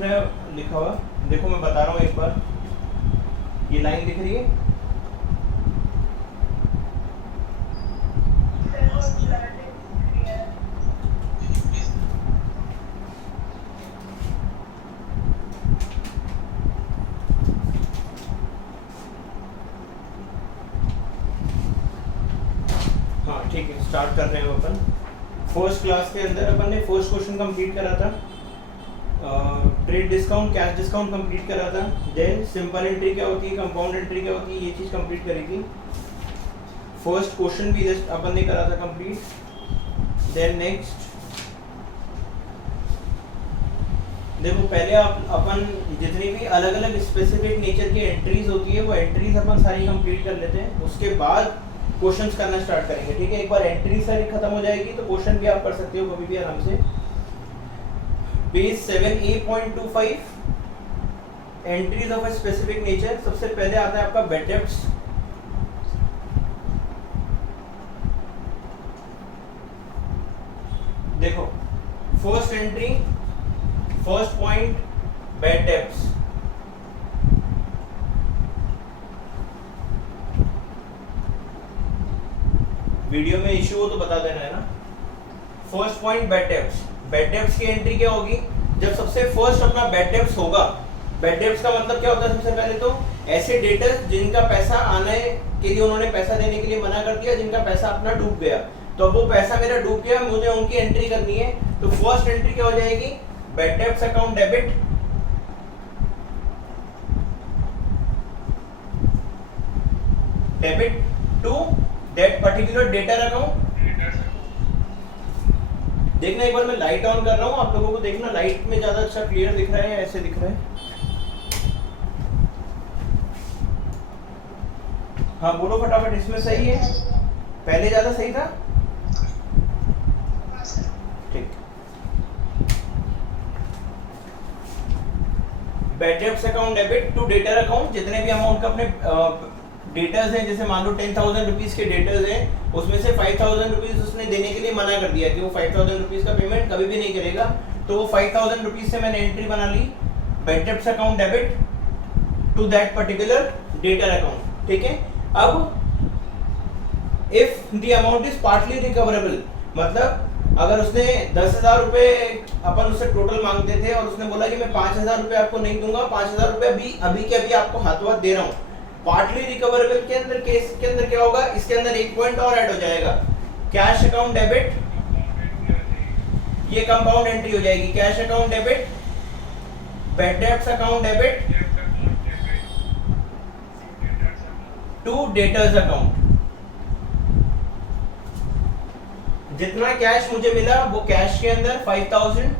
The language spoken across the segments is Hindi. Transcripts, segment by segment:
दिख रहा है लिखा हुआ? देखो मैं बता रहा हूँ एक बार, ये लाइन दिख रही है? हाँ ठीक है, स्टार्ट कर रहे हैं अपन। फर्स्ट क्लास के अंदर अपन ने फर्स्ट क्वेश्चन कंप्लीट करा था, trade discount, cash discount complete करा था। देन सिंपल एंट्री क्या होती है, कंपाउंड एंट्री क्या होती है, ये चीज़ कंप्लीट करी थी। फर्स्ट क्वेश्चन भी जस्ट अपन ने करा था कंप्लीट। देन नेक्स्ट देखो, पहले अपन जितनी भी अलग अलग स्पेसिफिक नेचर की एंट्रीज होती है वो एंट्रीज अपन सारी कंप्लीट कर लेते हैं, उसके बाद क्वेश्चंस करना स्टार्ट करेंगे। ठीक है, एक बार एंट्री सारी खत्म हो जाएगी तो क्वेश्चन भी आप कर सकते हो कभी भी आराम से। Page 7A.25 entries of a specific nature. सबसे पहले आता है आपका बैड डेब्ट्स। देखो first entry, first point, bad debts. Video में इश्यू हो तो बता देना है ना। First point bad debts. Bad debts की एंट्री क्या होगी, जब सबसे फर्स्ट अपना बैड डेब्ट्स होगा। बैड डेब्ट्स का मतलब क्या होता है, सबसे पहले तो ऐसे डेटर्स जिनका पैसा आने के लिए उन्होंने पैसा देने के लिए मना कर दिया, जिनका पैसा अपना डूब गया, तो अब वो पैसा मेरा डूब गया, मुझे उनकी एंट्री करनी है। तो फर्स्ट एंट्री क्या हो जाएगी, bad debts account debit debit to that particular debtor account. देखना एक बार मैं लाइट ऑन कर रहा हूँ, आप लोगों को देखना लाइट में ज्यादा अच्छा क्लियर दिख रहा है, ऐसे दिख रहा है? हाँ बोलो फटाफट, इसमें सही है? पहले ज्यादा सही था? ठीक। Bad debts account debit to debtor account, जितने भी अमाउंट का अपने डेटर्स हैं, जैसे मान लो 10,000 रुपीज के डेटर्स हैं, उसमें से 5,000 रुपीज उसने देने के लिए मना कर दिया कि वो 5,000 रुपीज का पेमेंट कभी भी नहीं करेगा, तो वो 5,000 रुपीज से मैंने एंट्री बना ली, bad debts account debit to that particular debtor account. ठीक है, अब if the amount is partly recoverable, मतलब अगर उसने 10,000 रुपए अपन उससे टोटल मांगते थे और उसने बोला कि मैं 5,000 रुपए आपको नहीं दूंगा, 5,000 रुपए अभी के अभी आपको हाथों हाथ दे रहा हूँ, पार्टली रिकवरेबल के अंदर केस के अंदर क्या होगा, इसके अंदर एक पॉइंट और ऐड हो जाएगा, कैश अकाउंट डेबिट, ये कंपाउंड एंट्री हो जाएगी, cash account debit, bad debts account debit to debtors account. जितना कैश मुझे मिला वो कैश के अंदर 5,000,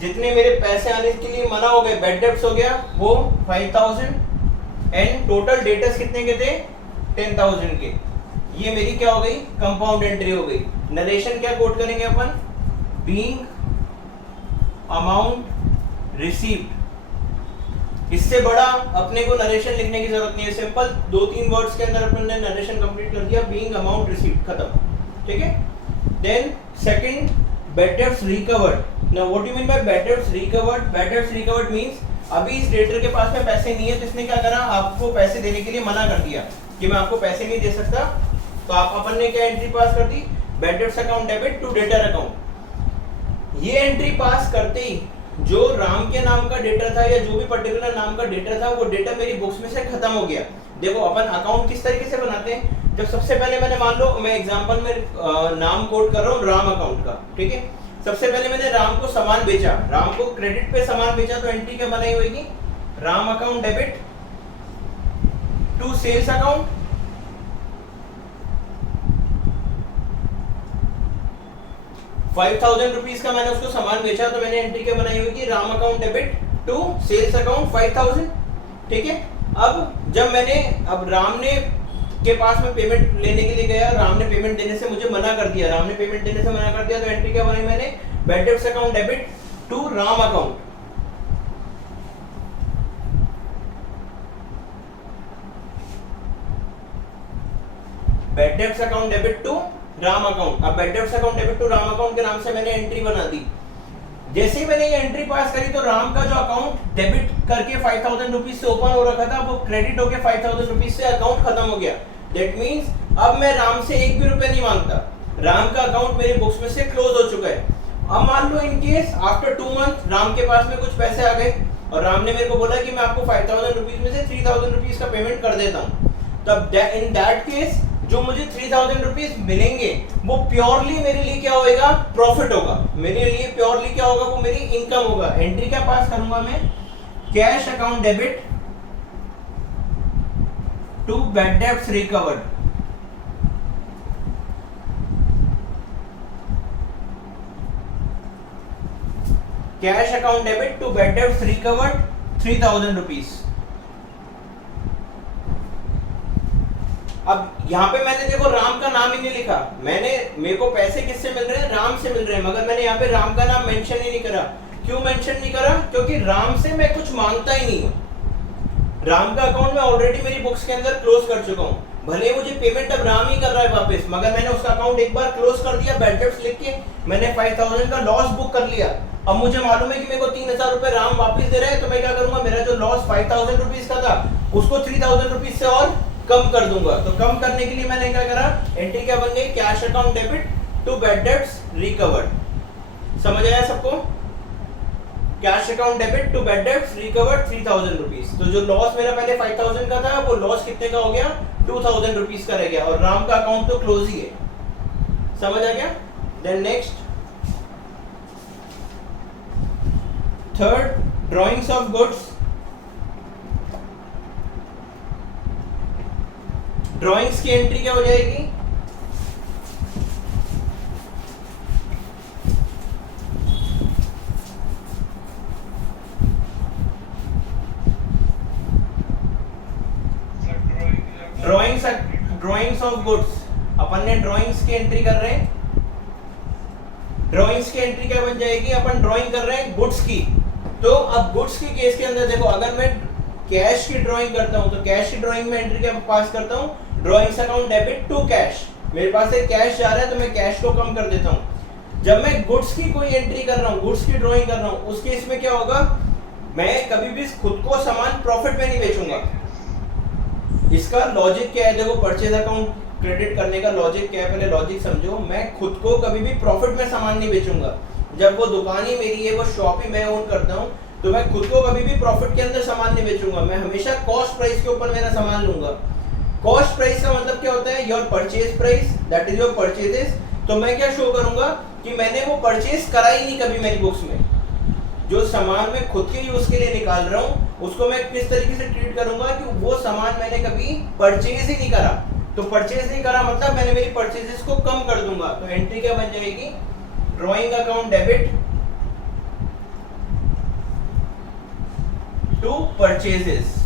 जितने मेरे पैसे आने के लिए मना हो गए, बैड डेब्ट्स हो गया वो 5,000, एंड टोटल डेटर्स कितने के थे, 10,000 के। ये मेरी क्या हो गई, कंपाउंड एंट्री हो गई। नरेशन क्या कोट करेंगे अपन, बीइंग अमाउंट रिसीव्ड। इससे बड़ा अपने को नरेशन लिखने की जरूरत नहीं है, सिंपल 2-3 वर्ड्स के अंदर अपन ने नरेशन कंप्लीट कर दिया, बीइंग अमाउंट रिसीव्ड, खत्म। ठीक है, then second, bad debts recovered. Now what do you mean by bad debts recovered? Bad debts recovered means अभी इस डेटर के पास में पैसे नहीं है, तो इसने क्या करा, आपको पैसे देने के लिए मना कर दिया कि मैं आपको पैसे नहीं दे सकता, तो आप अपन ने क्या एंट्री पास कर दी, bad debts account debit to debtor account. ये एंट्री पास करते ही जो राम के नाम का डेटर था या जो भी पर्टिकुलर नाम का डेटर था, वो डेटर मेरी बुक्स में से खत्म हो गया। देखो अपन अकाउंट किस तरीके से बनाते हैं, जब सबसे पहले मैंने मान लो मैं एग्जांपल में नाम कोड कर रहा हूँ राम अकाउंट का, ठीक है, सबसे पहले मैंने राम को सामान बेचा, राम को क्रेडिट पे सामान बेचा, तो एंट्री क्या बनाई होगी, Ram account debit to sales account, ₹5,000 का मैंने उसको सामान बेचा, तो मैंने एंट्री क्या बनाई होगी, Ram account debit to sales account 5,000। ठीक है, अब राम ने के पास में पेमेंट लेने के लिए गया, राम ने पेमेंट देने से मुझे मना कर दिया, तो एंट्री क्या बनाई मैंने, bad debts account debit to Ram account. Bad debts account debit to Ram account. अब bad debts account debit to Ram account के नाम से मैंने एंट्री बना दी। जैसे ही मैंने ये एंट्री पास करी तो राम का जो अकाउंट डेबिट करके 5000 रुपीज से ओपन हो रखा था वो क्रेडिट होके 5000 रुपीज से अकाउंट खत्म हो गया। दैट मींस अब मैं राम से एक भी रुपया नहीं मांगता, राम का अकाउंट मेरे बुक्स में से क्लोज हो चुका है। अब मान लो in case after 2 month Ram के पास में कुछ पैसे आ गए और राम ने मेरे को बोला कि मैं आपको 5000 रुपीज में से 3000 रुपीज का पेमेंट कर देता हूँ, तब इन दैट केस जो मुझे 3000 रुपीज मिलेंगे वो प्योरली मेरे लिए क्या होगा, प्रॉफिट होगा। मेरे लिए प्योरली क्या होगा, वो मेरी इनकम होगा। एंट्री क्या पास करूंगा मैं, cash account debit to bad debts recovered. Cash account debit to bad debts recovered 3000 rupees. अब यहाँ पे मैंने देखो राम का नाम ही नहीं लिखा, मेरे को पैसे किससे मिल रहे हैं, राम से मिल रहे हैं, मगर मैंने यहाँ पे राम का नाम मेंशन ही नहीं करा। क्यों मेंशन नहीं करा, क्योंकि राम से मैं कुछ मांगता ही नहीं हूँ। राम का अकाउंट मैं ऑलरेडी मेरी बुक्स के अंदर क्लोज कर चुका हूँ, भले मुझे पेमेंट अब राम ही कर रहा है वापस, मगर मैंने उसका अकाउंट एक बार क्लोज कर दिया, बैड डेब्ट्स लिख के मैंने 5000 का लॉस बुक कर लिया। अब मुझे मालूम है कि मेरे को 3000 रुपए राम वापस दे रहा है, तो मैं क्या करूंगा, मेरा जो लॉस 5000 रुपीज का था उसको 3000 रुपीज से और कम कर दूंगा। तो कम करने के लिए मैंने क्या करा, एंट्री क्या बन गई, cash account debit to bad debts recovered. समझ आया सबको, cash account debit to bad debts recovered 3000 rupees. तो जो लॉस मेरा पहले 5000 का था वो लॉस कितने का हो गया, 2000 रुपीज का रह गया, और राम का अकाउंट तो क्लोज ही है। समझ आ गया। Then next third, drawings of goods. Drawings की एंट्री क्या हो जाएगी, ड्राइंग्स ऑफ गुड्स। अपन ने ड्राइंग्स की एंट्री कर रहे हैं, ड्राइंग्स की एंट्री क्या बन जाएगी, अपन ड्राइंग कर रहे हैं गुड्स की। तो अब गुड्स के केस के अंदर देखो, अगर मैं कैश की ड्राइंग करता हूं तो कैश की ड्राइंग में एंट्री क्या पास करता हूं, drawings account debit to cash. मेरे पास एक कैश जा रहा है तो मैं कैश को कम कर देता हूं। जब मैं गुड्स की कोई एंट्री कर रहा हूं, गुड्स की ड्राइंग कर रहा हूं, उस केस में क्या होगा, मैं कभी भी खुद को सामान प्रॉफिट में नहीं बेचूंगा। इसका लॉजिक क्या है, देखो परचेज अकाउंट क्रेडिट करने का लॉजिक क्या है, पहले लॉजिक समझो। मैं खुद को कभी भी प्रॉफिट में सामान नहीं बेचूंगा। जब वो दुकान ही मेरी है, वो शॉप ही मैं ओन करता हूं, तो मैं खुद को कभी भी प्रॉफिट के अंदर सामान नहीं बेचूंगा। मैं हमेशा कॉस्ट प्राइस के ऊपर मेरा सामान लूंगा। कॉस्ट प्राइस का मतलब क्या होता है, your purchase price, that is your purchases. तो मैं क्या शो करूंगा कि मैंने वो परचेज करा ही नहीं कभी मेरी बुक्स में। जो सामान मैं खुद के यूज के लिए निकाल रहा हूं उसको मैं किस तरीके से ट्रीट करूंगा कि वो सामान मैंने कभी परचेज ही नहीं करा। तो परचेज नहीं करा मतलब मैंने मेरी परचेजेस को कम कर दूंगा। तो एंट्री क्या बन जाएगी, drawing account debit to purchases.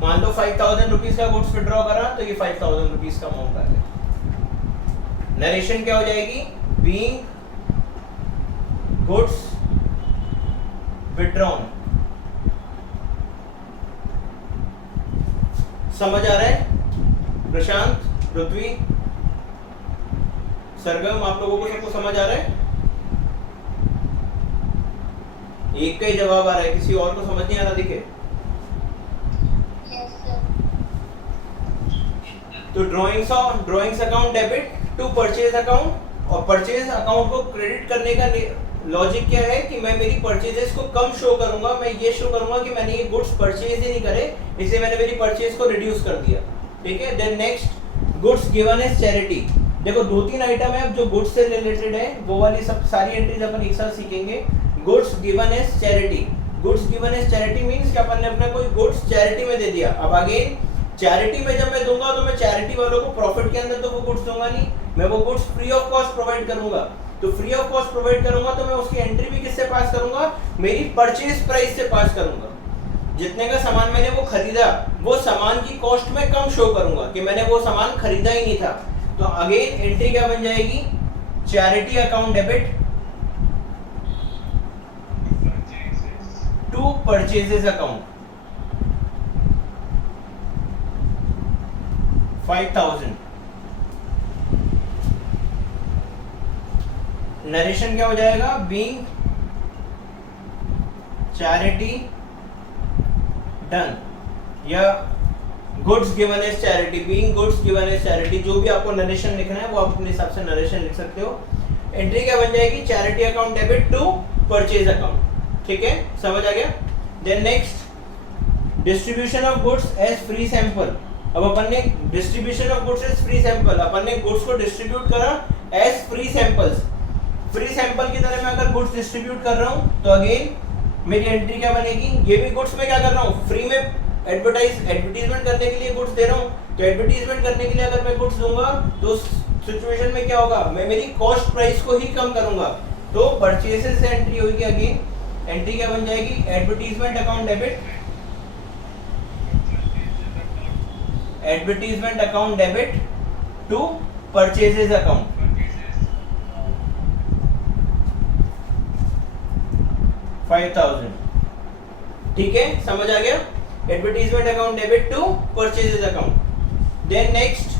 मान लो 5000 रुपीज का गुड्स विड्रॉ करा तो ये 5000 रुपीज का अमाउंट आ गया। नरेशन क्या हो जाएगी, बीइंग गुड्स विड्रॉन। समझ आ रहा है प्रशांत, पृथ्वी, सरगम, आप लोगों को सबको समझ आ रहा है? एक का ही जवाब आ रहा है, किसी और को समझ नहीं आ रहा दिखे? तो drawings account debit to purchase account, और परचेज अकाउंट को क्रेडिट करने का लॉजिक क्या है कि मैं मेरी परचेजेस को कम शो करूंगा। मैं ये शो करूंगा कि मैंने ये गुड्स परचेज ही नहीं करे, इसलिए मैंने मेरी परचेज को रिड्यूस कर दिया। ठीक है। Then next, goods given as charity. देखो 2-3 आइटम है जो गुड्स से रिलेटेड है, वो वाली सब सारी एंट्रीज अपन एक साथ सीखेंगे। Goods given as charity, goods given as charity means कि अपन ने अपना कोई गुड्स चैरिटी में दे दिया। अब अगेन चैरिटी में जब मैं दूंगा तो मैं चैरिटी वालों को प्रॉफिट के अंदर तो वो गुड्स दूंगा नहीं, मैं वो goods free of cost provide करूंगा। तो फ्री ऑफ कॉस्ट प्रोवाइड करूंगा तो मैं उसकी एंट्री भी किससे पास करूंगा, मेरी परचेज प्राइस से पास करूंगा। जितने का सामान मैंने वो खरीदा, वो सामान की कॉस्ट में कम शो करूंगा कि मैंने वो सामान खरीदा ही नहीं था। तो अगेन एंट्री क्या बन जाएगी, charity account debit to purchases account 5000। Narration क्या हो जाएगा, बीइंग चैरिटी डन, या goods given as charity, being goods given as charity, जो भी आपको नरेशन लिखना है वो आप अपने हिसाब से नरेशन लिख सकते हो। एंट्री क्या बन जाएगी, charity account debit to purchase account, ठीक है, समझ आ गया। Then next distribution of goods as free sample. अब अपन ने distribution of goods as free sample, अपन ने गुड्स को डिस्ट्रीब्यूट करा as free samples. Free sample की तरह मैं अगर गुड्स डिस्ट्रीब्यूट कर रहा हूं तो अगेन मेरी एंट्री क्या बनेगी, ये भी गुड्स में क्या कर रहा हूं, फ्री में एडवर्टीजमेंट करने के लिए गुड्स दे रहा हूं। तो एडवर्टीजमेंट करने के लिए अगर मैं गुड्स दूंगा तो सिचुएशन में क्या होगा, मैं मेरी कॉस्ट प्राइस को ही कम करूंगा। तो परचेसेस से एंट्री होगी, अगेन एंट्री क्या बन जाएगी, advertisement account debit, advertisement account debit to purchases account. ठीक है, समझ आ गया, advertisement account debit to purchases account. Then next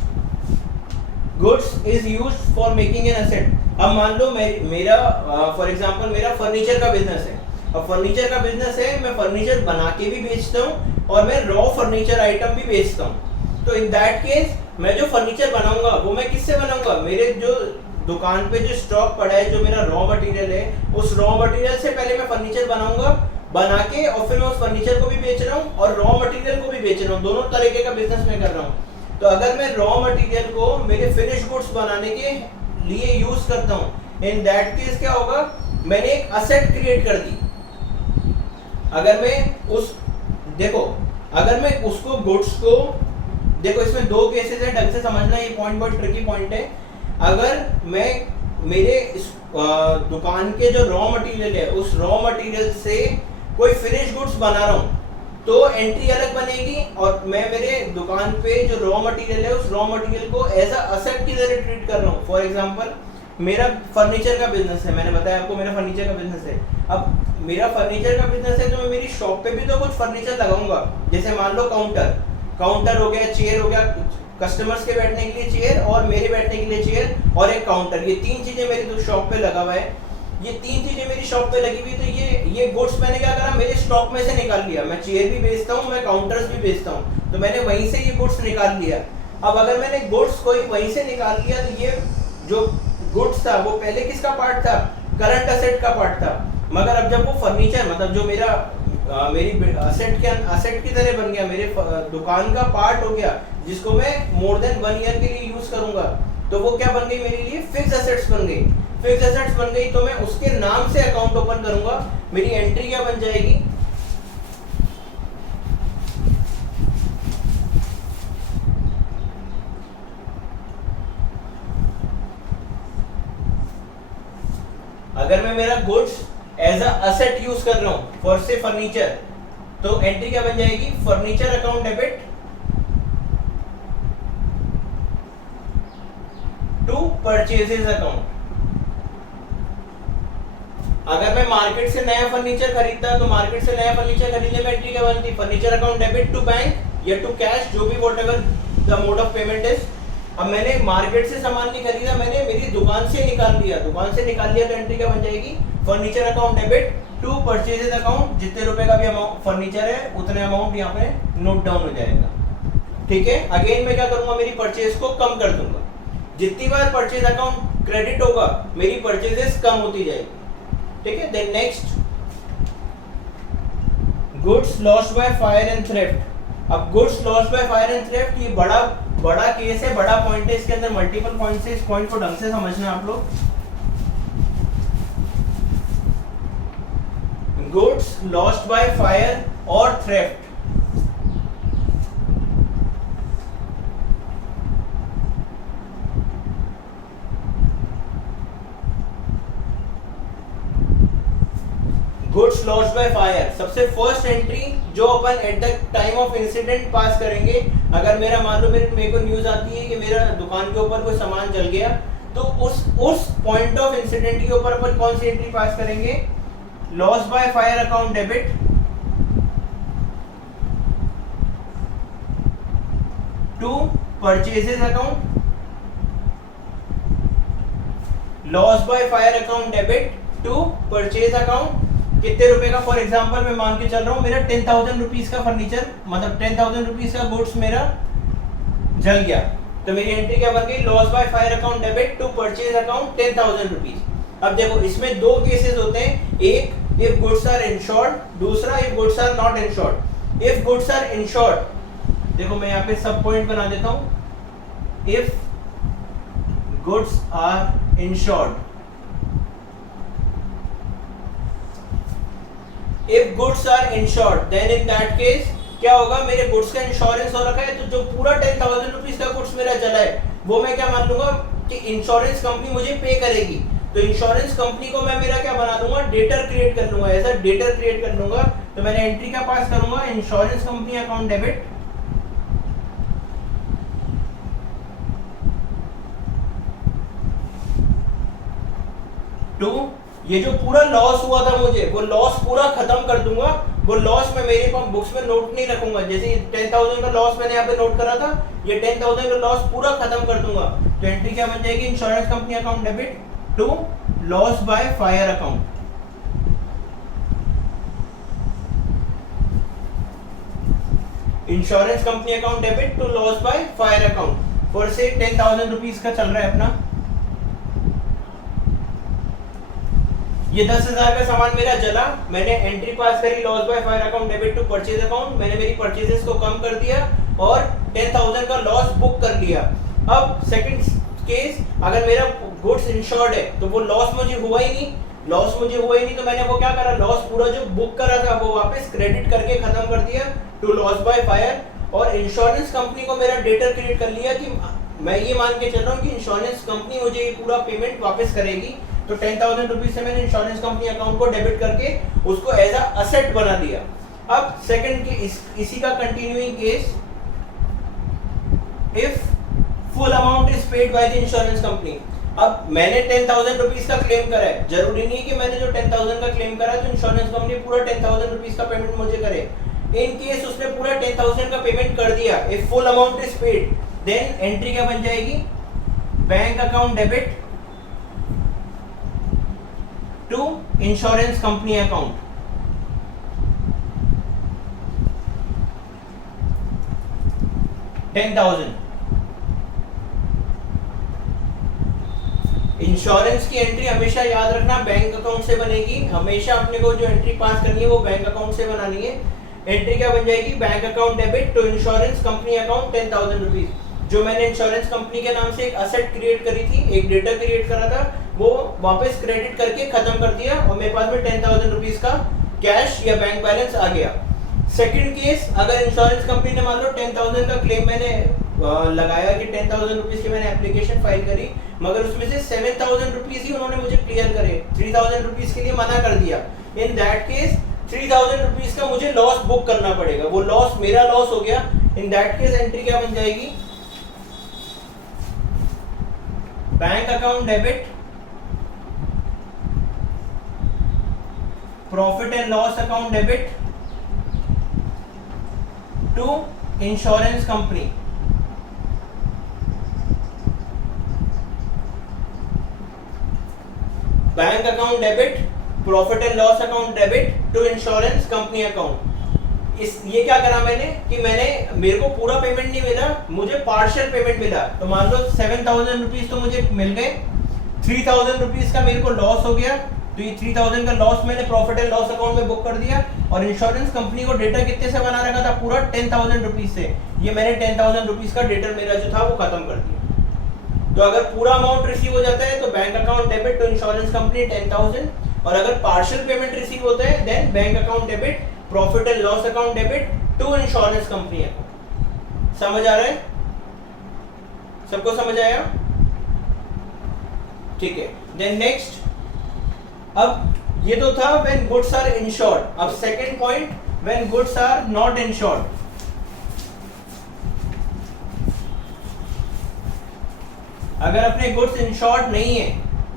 goods is used for making an asset. अब मान लो मेरा फॉर एग्जांपल मेरा फर्नीचर का बिजनेस है। अब फर्नीचर का बिजनेस है, मैं फर्नीचर बना के भी बेचता हूँ और मैं रॉ फर्नीचर आइटम भी बेचता हूँ। तो इन दैट केस मैं जो फर्नीचर बनाऊंगा वो मैं किससे बनाऊंगा, मेरे जो दुकान पे जो स्टॉक पड़ा है, जो मेरा रॉ मटेरियल है, उस रॉ मटेरियल से पहले मैं फर्नीचर बनाऊंगा, बना के और फिर मैं उस फर्नीचर को भी बेच रहा हूँ और रॉ मटेरियल को भी बेच रहा हूँ, दोनों तरीके का बिजनेस मैं कर रहा हूँ। तो अगर मैं रॉ मटेरियल को मेरे फिनिश गुड्स बनाने के लिए यूज करता हूँ, इन दैट केस क्या होगा, मैंने एक असेट क्रिएट कर दी। अगर मैं उस देखो अगर मैं उसको गुड्स को देखो, इसमें दो केसेस है, ढंग से समझना, ये पॉइंट बहुत ट्रिकी पॉइंट है। अगर मैं मेरे दुकान के जो रॉ मटेरियल है उस रॉ मटेरियल से कोई फिनिश गुड्स बना रहा हूँ तो एंट्री अलग बनेगी, और मैं मेरे दुकान पे जो रॉ मटेरियल है उस रॉ मटेरियल को एज अ असेट की तरह ट्रीट कर रहा हूँ। फॉर एग्जांपल मेरा फर्नीचर का बिजनेस है, मैंने बताया आपको मेरा फर्नीचर का बिजनेस है। अब मेरा फर्नीचर का बिजनेस है तो मैं मेरी शॉप पे भी तो कुछ फर्नीचर लगाऊंगा, जैसे मान लो काउंटर हो गया, चेयर हो गया, कस्टमर्स के बैठने के लिए चेयर और मेरे बैठने के लिए चेयर और एक काउंटर, ये तीन चीजें मेरी शॉप पे लगा हुआ है। ये तीन चीजें मेरी शॉप पे लगी हुई, तो ये गुड्स मैंने क्या करा, मेरे स्टॉक में से निकाल लिया। मैं चेयर भी बेचता हूँ, मैं काउंटर्स भी बेचता हूँ, तो मैंने वहीं से ये गुड्स निकाल लिया। अब अगर मैंने गुड्स को वहीं से निकाल लिया तो ये जो गुड्स था वो पहले किसका पार्ट था, करंट असेट का पार्ट था। मगर अब जब वो फर्नीचर मतलब जो मेरा मेरी असेट की तरह बन गया, मेरे दुकान का पार्ट हो गया, जिसको मैं मोर देन 1 ईयर के लिए यूज करूंगा, तो वो क्या बन गई मेरे लिए, फिक्स एसेट्स बन गई। फिक्स एसेट्स बन गई तो मैं उसके नाम से अकाउंट ओपन करूंगा। मेरी एंट्री क्या बन जाएगी, अगर मैं मेरा goods as a asset use कर रहा हूं फॉर से फर्नीचर, तो एंट्री क्या बन जाएगी, furniture account debit to purchases account. अगर मैं मार्केट से नया फर्नीचर खरीदता तो मार्केट से नया फर्नीचर खरीदने में एंट्री क्या बनती, furniture account debit to bank या टू कैश, जो भी whatever the mode of payment is. अब मैंने मार्केट से सामान नहीं खरीदा, मैंने मेरी दुकान से निकाल लिया, तो एंट्री क्या बन जाएगी, furniture account debit to purchases account. जितने रुपए का भी अमाउंट फर्नीचर है उतने अमाउंट यहाँ पे नोट डाउन हो जाएगा। ठीक है, अगेन मैं क्या करूंगा, मेरी परचेज को कम कर दूंगा। जितनी बार परचेज अकाउंट क्रेडिट होगा मेरी परचेजेस कम होती जाएगी। ठीक है, then next goods lost by fire and theft. अब goods lost by fire and theft ये बड़ा केस है, बड़ा पॉइंट है, इसके अंदर मल्टीपल पॉइंट्स है, इस पॉइंट को ढंग से समझना आप लोग। गुड्स लॉस्ट बाय फायर और theft, goods lost by fire, सबसे फर्स्ट एंट्री जो अपन at the time of incident pass करेंगे। अगर मेरा मान लो मेरे को न्यूज आती है कि मेरा दुकान के ऊपर कोई सामान जल गया, तो उस पॉइंट ऑफ इंसिडेंट के ऊपर अपन कौन सी एंट्री पास करेंगे, loss by fire account debit to purchases account, loss by fire account debit to purchase account. कितने रुपए का, फॉर एग्जांपल मैं मान के चल रहा हूँ मेरा 10,000 रुपीज का फर्नीचर, मतलब 10,000 रुपीज का गुड्स मेरा जल गया, तो मेरी एंट्री क्या बन गई, loss by fire account debit to purchase account 10,000 rupees. अब देखो इसमें दो केसेस होते हैं, एक इफ गुड्स आर इंश्योर्ड, दूसरा if goods are not insured. If goods are insured, देखो मैं यहाँ पे सब पॉइंट बना देता हूँ, if goods are insured, if goods are insured then in that case क्या होगा, मेरे गुड्स का इंश्योरेंस हो रखा है, तो जो पूरा 10,000 रुपीज का गुड्स मेरा चला है वो मैं क्या मान लूंगा कि इंश्योरेंस कंपनी मुझे पे करेगी। तो इंश्योरेंस कंपनी को मैं मेरा क्या बना दूंगा, डेटर क्रिएट कर लूंगा, ऐसा डेटर क्रिएट कर लूंगा। तो मैंने एंट्री क्या पास करूंगा, insurance company account debit to, ये जो पूरा लॉस हुआ था मुझे वो लॉस पूरा खत्म कर दूंगा। वो लॉस मैं मेरे पास बुक्स में नोट नहीं रखूंगा, जैसे 10,000 का लॉस मैंने यहाँ पे नोट करा था, ये 10,000 का लॉस पूरा खत्म कर दूंगा। तो एंट्री क्या बन जाएगी, insurance company account debit to loss by fire account. Insurance company account debit to loss by fire account for से 10,000 रुपीज का चल रहा है अपना, ये 10,000 का सामान मेरा जला, मैंने एंट्री पास करी loss by fire account debit to purchase account, मैंने मेरी परचेजेस को कम कर दिया और 10,000 का लॉस बुक कर लिया। अब सेकंड केस, अगर मेरा गुड्स इंश्योर्ड है तो वो लॉस मुझे हुआ ही नहीं, तो मैंने वो क्या करा, लॉस पूरा जो बुक करा था वो वापस क्रेडिट करके खत्म कर दिया टू लॉस बाय फायर, और इंश्योरेंस कंपनी को मेरा डेटर क्रिएट कर लिया कि मैं ये मान के चल रहा हूँ कि इंश्योरेंस कंपनी मुझे ये पूरा पेमेंट वापस करेगी। तो 10,000 रुपीज से मैंने इंश्योरेंस कंपनी अकाउंट को डेबिट करके उसको एज अ असेट बना दिया। अब सेकंड के इसी का continuing case, if full amount is paid by the insurance company. अब मैंने 10,000 रुपीज का क्लेम करा है, जरूरी नहीं कि मैंने जो 10,000 का क्लेम करा है तो इंश्योरेंस कंपनी पूरा 10,000 रुपीज का पेमेंट मुझे करे। इन केस उसने पूरा 10,000 का पेमेंट कर दिया, if full amount is paid, then entry क्या बन जाएगी, bank account debit to insurance company account. Insurance की एंट्री हमेशा याद रखना बैंक अकाउंट से बनेगी, हमेशा अपने को जो एंट्री पास करनी है वो बैंक अकाउंट से बनानी है। एंट्री क्या बन जाएगी, bank account debit to insurance company account 10,000 rupees. जो मैंने इंश्योरेंस कंपनी के नाम से एक असेट क्रिएट करी थी, एक डेटा क्रिएट करा था, वो वापस क्रेडिट करके खत्म कर दिया और मेरे पास में 10,000 रुपीज का कैश या बैंक बैलेंस आ गया। सेकंड केस, अगर इंश्योरेंस कंपनी ने मान लो 10,000 का क्लेम मैंने लगाया कि 10,000 रुपीज की मैंने एप्लीकेशन फाइल करी, मगर उसमें से 7,000 रुपीज ही उन्होंने मुझे क्लियर करे, 3,000 रुपीज के लिए मना कर दिया। इन दैट केस 3,000 रुपीज का मुझे लॉस बुक करना पड़ेगा, वो लॉस मेरा लॉस हो गया। इन दैट केस एंट्री क्या बन जाएगी, bank account debit profit and loss account debit to insurance company. Bank account debit profit and loss account debit to insurance company account. ये क्या करा मैंने कि मेरे को पूरा पेमेंट नहीं मिला, मुझे पार्शियल पेमेंट मिला। तो मान लो 7,000 रुपीज तो मुझे मिल गए, 3,000 रुपीज का मेरे को लॉस हो गया, तो ये 3,000 का लॉस मैंने प्रॉफिट एंड लॉस अकाउंट में बुक कर दिया। और इंश्योरेंस कंपनी को डेटा कितने से बना रखा था, पूरा 10,000 रुपीज से। ये मैंने 10,000 रुपीज का डेटा मेरा जो था वो खत्म कर दिया। तो अगर पूरा अमाउंट रिसीव हो जाता है तो bank account debit to insurance company 10,000, और अगर पार्शियल पेमेंट रिसीव होता है then bank account debit profit and loss account debit to insurance company account. समझ आ रहा है, सबको समझ आया? ठीक है, देन नेक्स्ट, अब ये तो था व्हेन गुड्स आर इंश्योर्ड। अब second point, when goods are not insured. अगर अपने गुड्स इंश्योर्ड नहीं है,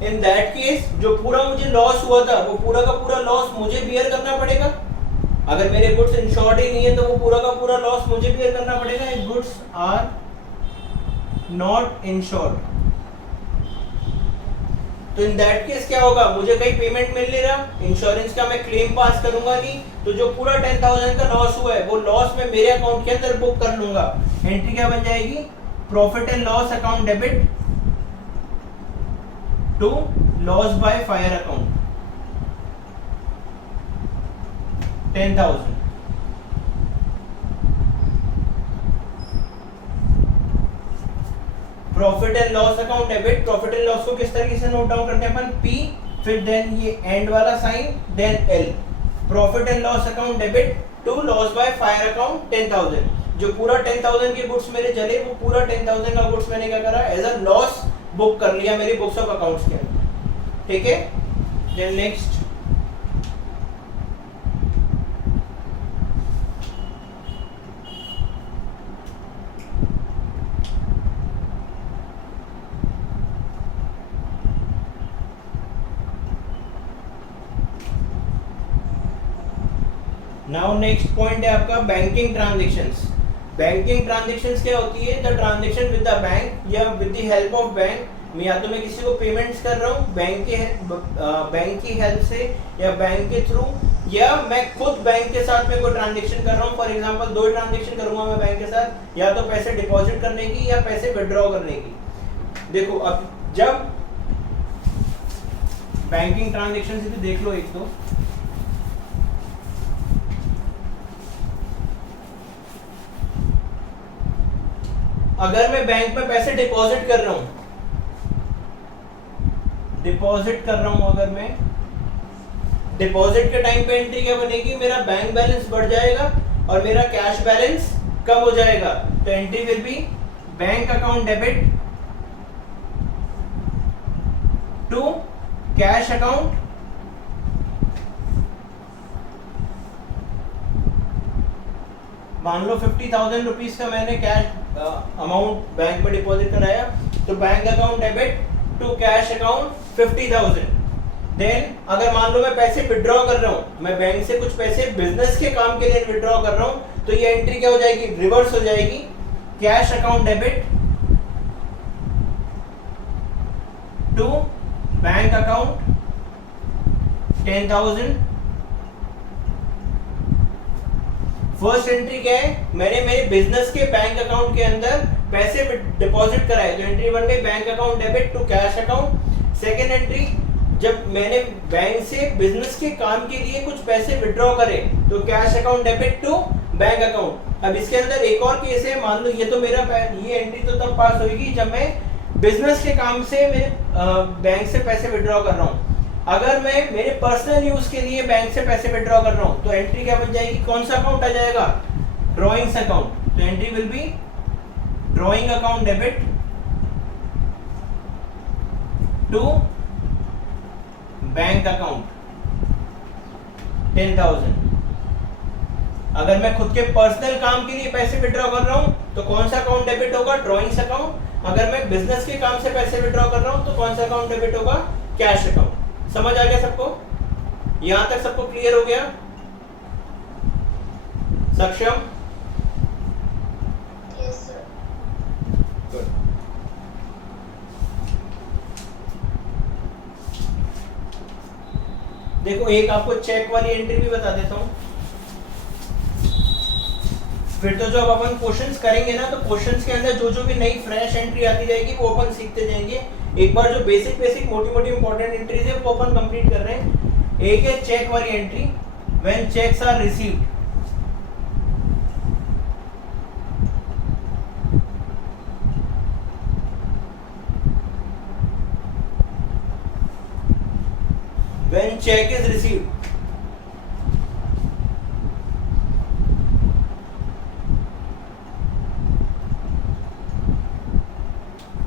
इन दैट केस जो पूरा मुझे लॉस हुआ था वो पूरा का पूरा लॉस मुझे बियर करना पड़ेगा। अगर मेरे गुड्स इंश्योर्ड ही नहीं है तो वो पूरा का पूरा लॉस मुझे बियर करना पड़ेगा। If goods are not insured, तो इन दैट केस क्या होगा, मुझे कहीं पेमेंट मिल नहीं रहा, इंश्योरेंस का मैं क्लेम पास करूंगा नहीं, तो जो पूरा 10,000 का लॉस हुआ है वो लॉस मैं मेरे अकाउंट के अंदर बुक कर लूंगा। एंट्री क्या बन जाएगी, profit and loss account debit to loss by fire account 10,000। Profit and loss account debit, profit and loss को किस तरीके से नोट डाउन करते हैं अपन, P फिर देन ये एंड वाला sign then L, profit and loss account debit to loss by fire account 10,000। जो पूरा 10,000 के गुड्स मेरे चले वो पूरा 10,000 का गुड्स मैंने क्या करा, एज अ लॉस बुक कर लिया मेरी बुक्स ऑफ अकाउंट्स के अंदर, ठीक है। Then next, now next point है आपका बैंकिंग ट्रांजैक्शंस। बैंकिंग ट्रांजैक्शंस क्या होती है, the transaction with the bank या with the help of bank, मैं या तो मैं किसी को पेमेंट्स कर रहा हूँ बैंक की हेल्प से या बैंक के थ्रू, या मैं खुद बैंक के साथ में कोई ट्रांजैक्शन कर रहा हूँ। फॉर एग्जांपल 2 ट्रांजैक्शन करूंगा मैं बैंक के साथ, या तो पैसे डिपॉजिट करने की या पैसे विड्रॉ करने की। देखो अब जब बैंकिंग ट्रांजैक्शन से भी देख लो एक दो, अगर मैं बैंक में पैसे डिपॉजिट कर रहा हूं, अगर मैं डिपॉजिट के टाइम पे एंट्री क्या बनेगी, मेरा बैंक बैलेंस बढ़ जाएगा और मेरा कैश बैलेंस कम हो जाएगा। तो entry will be bank account debit to cash account मान लो 50,000 रुपीज का मैंने कैश अमाउंट बैंक में डिपॉजिट कराया, तो bank account debit to cash account 50,000। Then अगर मान लो मैं पैसे विड्रॉ कर रहा हूँ, मैं बैंक से कुछ पैसे बिजनेस के काम के लिए विड्रॉ कर रहा हूँ, तो ये एंट्री क्या हो जाएगी, रिवर्स हो जाएगी, cash account debit to bank account 10,000। First entry क्या है, मैंने मेरे बिजनेस के बैंक अकाउंट के अंदर पैसे डिपॉजिट कराए, तो एंट्री बन गई bank account debit to cash account. Second entry, जब मैंने बैंक से बिजनेस के काम के लिए कुछ पैसे विड्रॉ करे, तो cash account debit to bank account. अब इसके अंदर एक और केस है, मान लो ये तो मेरा ये एंट्री तो तब पास होगी जब मैं बिजनेस के काम से मेरे बैंक से पैसे विड्रॉ कर रहा हूँ। अगर मैं मेरे पर्सनल यूज के लिए बैंक से पैसे विड्रॉ कर रहा हूं, तो एंट्री क्या बन जाएगी, कौन सा अकाउंट आ जाएगा, ड्रॉइंग्स अकाउंट। तो entry will be drawing account debit to bank account 10,000। अगर मैं खुद के पर्सनल काम के लिए पैसे विड्रॉ कर रहा हूं, तो कौन सा अकाउंट डेबिट होगा, ड्रॉइंग्स अकाउंट। अगर मैं बिजनेस के काम से पैसे विड्रॉ कर रहा हूं, तो कौन सा अकाउंट डेबिट होगा, कैश अकाउंट। समझ आ गया सबको, यहां तक सबको क्लियर हो गया, सक्षम? Yes sir. गुड। देखो एक आपको चेक वाली एंट्री भी बता देता हूं, फिर तो जब अपन क्वेश्चंस करेंगे ना, तो क्वेश्चंस के अंदर जो भी नई फ्रेश एंट्री आती जाएगी वो अपन सीखते जाएंगे। एक बार जो बेसिक मोटी इंपॉर्टेंट एंट्रीज है वो अपन कंप्लीट कर रहे हैं। एक है चेक वाली entry, when cheques are received, when cheque is received,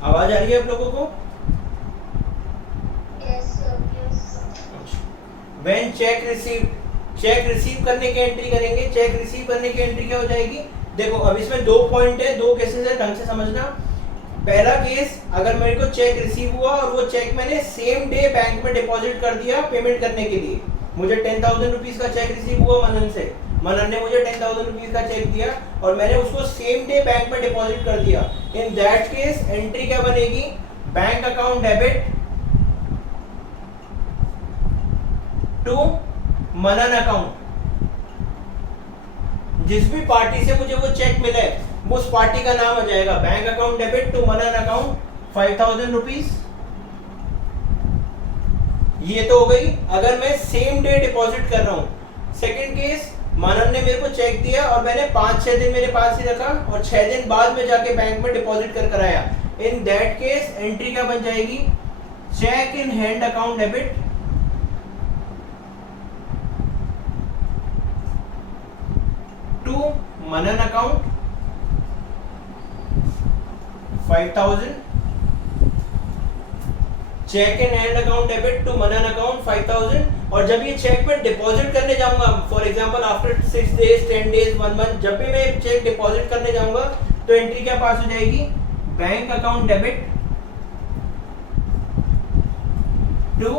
आवाज आ रही है आप लोगों को? When check received, check receive करने की एंट्री करेंगे। चेक रिसीव करने की एंट्री क्या हो जाएगी, देखो अब इसमें 2 पॉइंट है, 2 केसेस है, ढंग से समझना। पहला केस, अगर मेरे को चेक रिसीव हुआ और वो चेक मैंने सेम डे बैंक में डिपॉजिट कर दिया पेमेंट करने के लिए, मुझे 10,000 रुपीज का चेक रिसीव हुआ मनन से, मनन ने मुझे 10,000 रुपीज का चेक दिया और मैंने उसको सेम डे बैंक में डिपॉजिट कर दिया। इन दैट केस एंट्री क्या बनेगी, bank account debit to Manan account. जिस भी पार्टी से मुझे वो चेक मिला है वो उस पार्टी का नाम आ जाएगा। Bank account debit to Manan account 5000 rupees. ये तो हो गई अगर मैं सेम डे डिपॉजिट कर रहा हूं। सेकंड केस, मनन ने मेरे को चेक दिया और मैंने 5-6 दिन मेरे पास ही रखा और 6 दिन बाद में जाके बैंक में डिपॉजिट कर आया। इन दैट केस एंट्री क्या बन जाएगी? Cheque in hand account debit to Manan account 5000। Cheque in hand account debit to Manan account 5000। और जब ये चेक में डिपॉजिट करने जाऊंगा, for example after 6 days 10 days 1 month, जब भी मैं चेक डिपॉजिट करने जाऊंगा तो एंट्री क्या पास हो जाएगी? Bank account debit to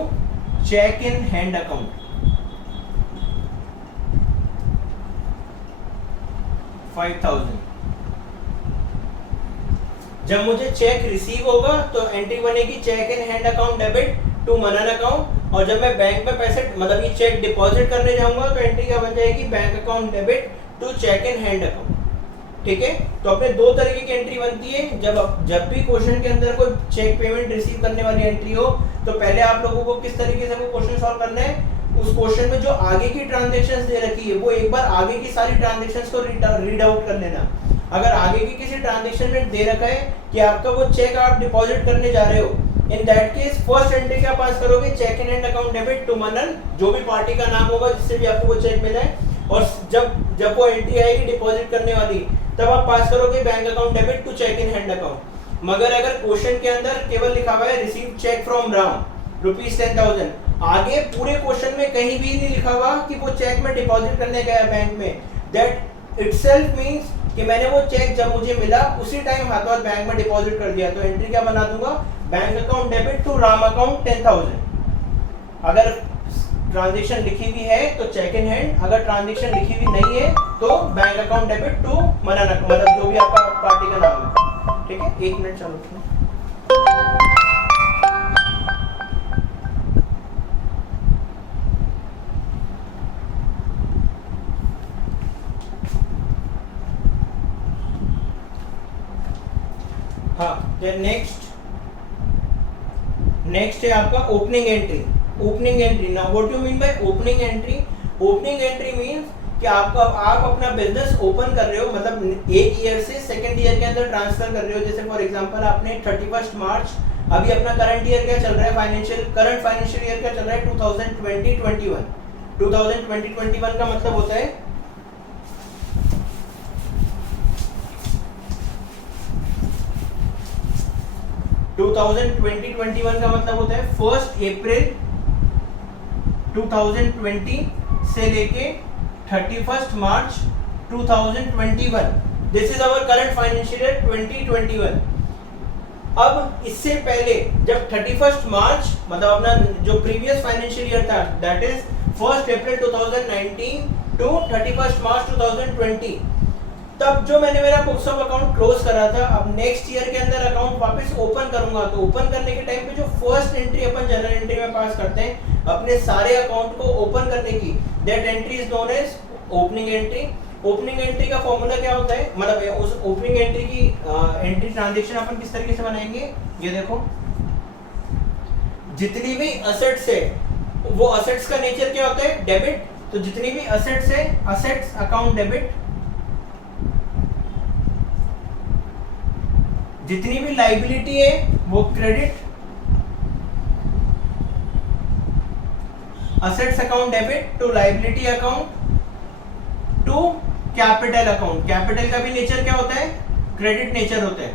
cheque in hand account 5000। जब मुझे चेक रिसीव होगा तो एंट्री बनेगी cheque in hand account debit to Manan account. और जब मैं बैंक में पैसे मतलब ये चेक डिपॉजिट करने जाऊंगा तो एंट्री क्या बन जाएगी? Bank account debit to cheque in hand account. ठीक है, तो अपने दो तरीके की एंट्री बनती है। जब भी क्वेश्चन के अंदर कोई चेक पेमेंट रिसीव करने वाली एंट्री हो तो पहले आप लोगों को किस तरीके से वो क्वेश्चन सॉल्व करना है, उस क्वेश्चन में जो आगे की ट्रांजैक्शंस दे रखी है वो एक बार आगे की सारी ट्रांजैक्शंस को रीड आउट कर लेना। अगर आगे की किसी ट्रांजैक्शन में दे रखा है कि आपका वो चेक आप डिपॉजिट करने जा रहे हो, in that case first entry क्या पास करोगे? Cheque in hand account debit to Manan, जो भी पार्टी का नाम होगा जिससे भी आपको वो चेक मिला है। और जब वो एंट्री आएगी डिपॉजिट करने वाली तब आप पास करोगे bank account debit to cheque in hand account. मगर अगर क्वेश्चन के अंदर केवल लिखा हुआ है रिसीव चेक फ्रॉम राम ₹10,000, आगे पूरे क्वेश्चन में कहीं भी नहीं लिखा हुआ कि वो चेक में डिपॉजिट करने गया बैंक में, दैट इटसेल्फ मींस कि मैंने वो चेक जब मुझे मिला उसी टाइम हाथों हाथ बैंक में डिपॉजिट कर दिया। तो एंट्री क्या बना दूंगा? Bank account debit to Ram account 10,000। अगर ट्रांजैक्शन लिखी हुई है तो चेक इन हैंड, अगर ट्रांजैक्शन लिखी हुई नहीं है तो bank account debit to Manan account, मतलब जो भी आपका पार्टी का नाम है। ठीक है, 1 मिनट चालू रखना। हाँ, नेक्स्ट है आपका opening entry. Opening entry, now what you mean by opening entry? Opening entry means कि आप अपना बिजनेस ओपन कर रहे हो, मतलब एक ईयर से सेकंड ईयर के अंदर ट्रांसफर कर रहे हो। जैसे फॉर एग्जांपल आपने 31 मार्च, अभी अपना करंट ईयर क्या चल रहा है, करंट फाइनेंशियल ईयर क्या चल रहा है? 2020-21। 2020-21 का मतलब होता है 2020-21 का मतलब होता है 1 अप्रैल 2020 से लेके 31 मार्च 2021। This is our current financial year 2021। अब इससे पहले जब 31 मार्च मतलब अपना जो प्रीवियस फाइनेंशियल ईयर था, दैट इज 1 अप्रैल 2019 टू 31 मार्च 2020, तब जो मैंने मेरा बुक्स ऑफ अकाउंट क्लोज करा था, अब नेक्स्ट ईयर के अंदर अकाउंट वापस ओपन करूंगा तो ओपन करने के टाइम पे जो फर्स्ट एंट्री अपन जनरल एंट्री में पास करते हैं अपने सारे अकाउंट को ओपन करने की, that entry is known as opening entry. Opening entry का फॉर्मूला क्या होता है, मतलब उस ओपनिंग एंट्री की एंट्री ट्रांजैक्शन अपन किस तरीके से बनाएंगे, ये देखो, जितनी भी असेट्स है वो असेट्स का नेचर क्या होता है, डेबिट। तो जितनी भी असेट्स है, असेट्स अकाउंट डेबिट, जितनी भी लाइबिलिटी है वो credit, assets account debit to liability account to capital account. Capital का भी नेचर क्या होता है, क्रेडिट नेचर होता है।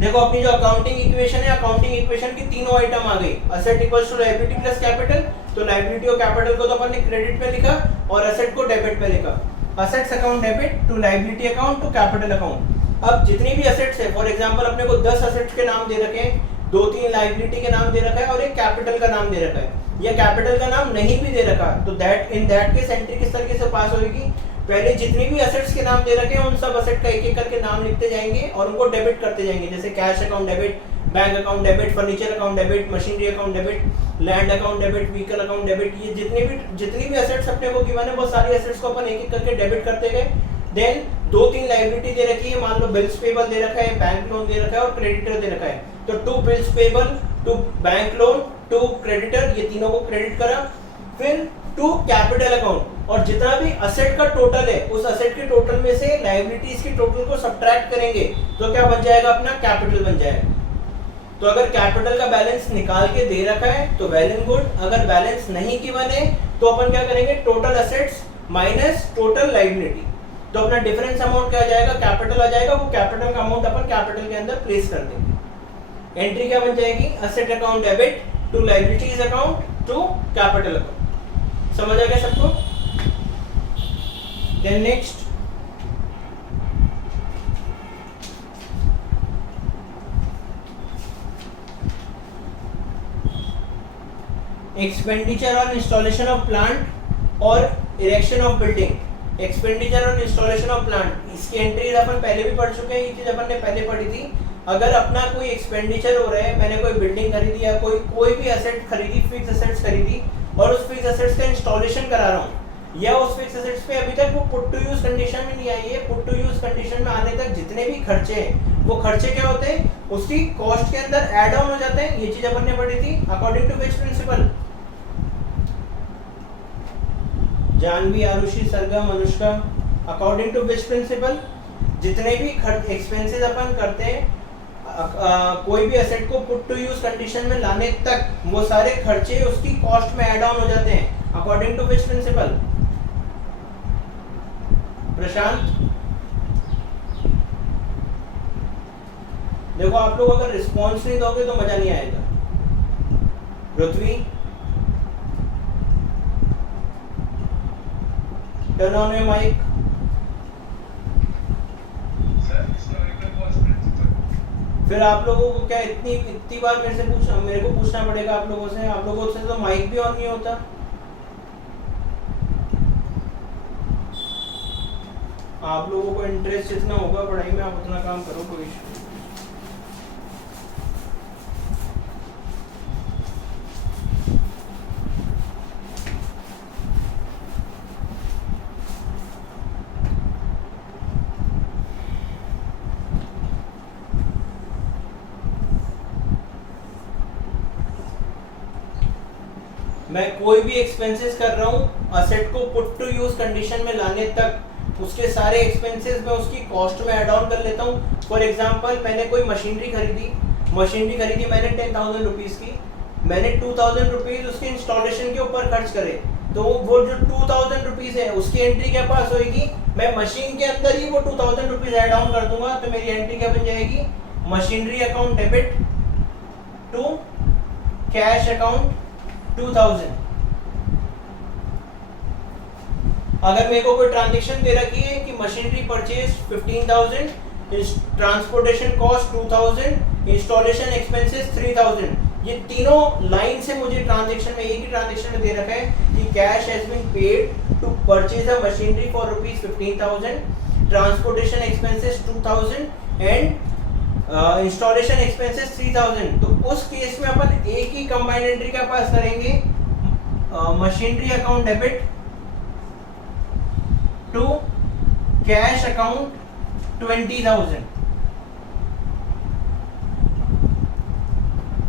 देखो अपनी जो अकाउंटिंग इक्वेशन है, अकाउंटिंग इक्वेशन की तीनों आइटम आ गई, asset equals to liability plus capital. तो लायबिलिटी और कैपिटल को तो अपन ने क्रेडिट में लिखा और असेट को डेबिट में लिखा। Assets account debit to liability account to capital account. अब जितनी भी असेट्स है, फॉर एग्जांपल अपने को 10 असेट्स के नाम दे रखे हैं, 2-3 लायबिलिटी के नाम दे रखा है और एक कैपिटल का नाम दे रखा है, या कैपिटल का नाम नहीं भी दे रखा, तो that in that case entry किस तरीके से पास होगी, पहले जितनी भी असेट्स के नाम दे रखे हैं उन सब असेट का एक एक करके नाम लिखते जाएंगे और उनको डेबिट करते जाएंगे। जैसे cash account debit bank account debit, furniture account debit, machinery account debit, land account debit, vehicle account debit, ये जितनी भी एसेट्स अपने को गिवन है वो सारी एसेट्स को अपन एक एक करके डेबिट करते गए। देन 2-3 लायबिलिटी दे रखी है, मान लो बिल्स पेबल दे रखा है, बैंक लोन दे रखा है और क्रेडिटर दे रखा है, तो 2 bills payable, 2 bank loan, 2 creditor, ये तीनों को क्रेडिट करा। फिर 2 कैपिटल अकाउंट, और जितना भी असेट का टोटल है उस असेट के टोटल में से लायबिलिटीज की टोटल को सब्ट्रैक्ट करेंगे तो क्या बन जाएगा, अपना कैपिटल बन जाएगा। तो अगर कैपिटल का बैलेंस निकाल के दे रखा है तो वेल एंड गुड, अगर बैलेंस नहीं गिवन है तो अपन क्या करेंगे, total assets minus total liability, तो अपना डिफरेंस अमाउंट क्या आ जाएगा, कैपिटल आ जाएगा। वो कैपिटल का अमाउंट अपन कैपिटल के अंदर प्लेस कर देंगे। एंट्री क्या बन जाएगी, asset account debit to liabilities account to capital account. समझ आ गया सबको? Then next, expenditure on installation of plant और erection of building. Expenditure on installation of plant, इसकी एंट्रीज अपन पहले भी पढ़ चुके हैं, ये चीज अपन ने पहले पढ़ी थी। अगर अपना कोई एक्सपेंडिचर हो रहा है, मैंने कोई बिल्डिंग खरीदी या कोई भी एसेट खरीदी, फिक्स एसेट्स खरीदी, और उस फिक्स एसेट्स का इंस्टॉलेशन करा रहा हूँ, या उस फिक्स एसेट्स पे अभी तक वो पुट टू यूज कंडीशन में नहीं आई है, पुट टू यूज कंडीशन में आने तक जितने भी खर्चे हैं वो खर्चे क्या होते हैं, उसकी कॉस्ट के अंदर ऐड ऑन हो जाते हैं। ये चीज अपन ने पढ़ी थी। According to which principle, Janvi, Arushi, Sargam, Anushka, according to which principle, जितने भी एक्सपेंसेस अपन करते हैं कोई भी एसेट को पुट टू यूज कंडीशन में लाने तक वो सारे खर्चे उसकी कॉस्ट में ऐड ऑन हो जाते हैं। अकॉर्डिंग टू विच प्रिंसिपल, प्रशांत? देखो आप लोग अगर रिस्पॉन्स नहीं दोगे तो मजा नहीं आएगा। पृथ्वी, टर्न ऑन योर माइक। फिर आप लोगों को क्या इतनी बार मेरे को पूछना पड़ेगा आप लोगों से? आप लोगों से तो माइक भी ऑन नहीं होता। आप लोगों को इंटरेस्ट जितना होगा पढ़ाई में आप उतना काम करो, कोई इशू नहीं। मैं कोई भी एक्सपेंसेस कर रहा हूँ असेट को पुट टू यूज कंडीशन में लाने तक उसके सारे एक्सपेंसेस मैं उसकी कॉस्ट में ऐड ऑन कर लेता हूँ। फॉर एग्जांपल, मैंने कोई मशीनरी खरीदी मैंने 10,000 रुपीज़ की, मैंने 2,000 रुपीज़ उसके इंस्टॉलेशन के ऊपर खर्च करे, तो वो जो 2,000 रुपीज़ है उसकी एंट्री क्या पास होगी, मैं मशीन के अंदर ही वो 2,000 रुपीज़ ऐड ऑन कर दूंगा, तो मेरी एंट्री क्या बन जाएगी, machinery account debit to cash account 2000। अगर मेरे को कोई ट्रांजैक्शन दे रखी है कि machinery purchase 15,000, transportation cost 2,000, installation expenses 3,000, ये तीनों लाइन से मुझे ट्रांजैक्शन में, एक ही ट्रांजैक्शन में दे रखा है कि cash has been paid to purchase a machinery for ₹15,000, transportation expenses 2,000 and installation expenses 3,000। तो उस केस में अपन एक ही कंबाइंड एंट्री का पास करेंगे, machinery account debit to cash account 20,000।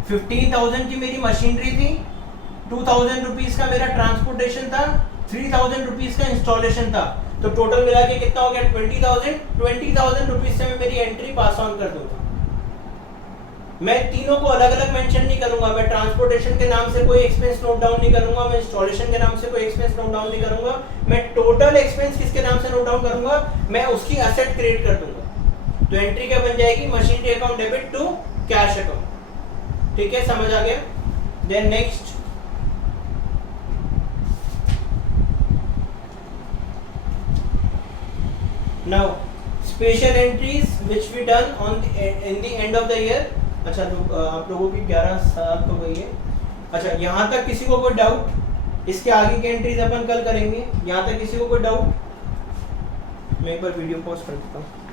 15,000 की मेरी मशीनरी थी, 2,000 रुपीज का मेरा ट्रांसपोर्टेशन था, 3,000 रुपीज का इंस्टॉलेशन था, तो टोटल मिला के कितना हो गया 20,000 रुपीज से मैं मेरी एंट्री पास ऑन कर दूंगा। मैं तीनों को अलग अलग मेंशन नहीं करूंगा, मैं ट्रांसपोर्टेशन के नाम से कोई एक्सपेंस नोट डाउन नहीं करूंगा, मैं इंस्टॉलेशन के नाम से कोई एक्सपेंस नोट डाउन नहीं करूंगा, मैं टोटल एक्सपेंस किसके नाम से नोट डाउन करूंगा, मैं उसकी एसेट क्रिएट कर दूंगा। तो एंट्री क्या बन जाएगी, machinery account debit to cash account. ठीक है, समझ आ गया? Then next, now special entries which we done on in the end of the year. अच्छा, तो आप लोगों की 11:07 हो गई है। अच्छा, यहाँ तक किसी को कोई डाउट? इसके आगे की एंट्रीज अपन कल करेंगे। यहाँ तक किसी को कोई डाउट? मैं एक बार वीडियो पॉज कर देता हूँ।